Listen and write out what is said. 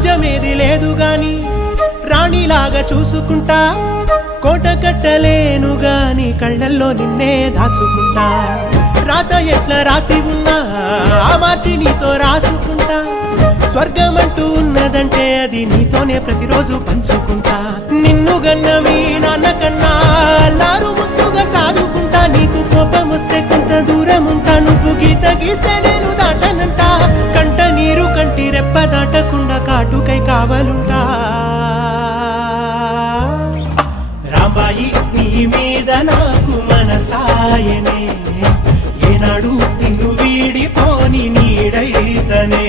రాజ్యమేది లేదు గాని రాణిలాగా చూసుకుంటా కోట కట్టలేను గాని కళ్ళల్లో నిన్నే దాచుకుంటా రాత ఎట్లా రాసి ఉన్నా ఆ మార్చి నీతో రాసుకుంటా స్వర్గమంటూ ఉన్నదంటే అది నీతోనే ప్రతిరోజు పంచుకుంటా నిన్ను గన్నవి నాన్న కన్నా అల్లారు ముద్దుగా సాదుకుంటా నీకు కోపం వస్తే కొంత దూరం ఉంటా నువ్వు గీత గీస్తే నేను దాటనంట కంట నీరు కంటి రెప్ప దాటకుండా కాటుకై కావలుంటా రాంబాయి నీ మీద నాకు మనసాయనే ఏనాడు నిన్ను వీడిపోని నీడైతనే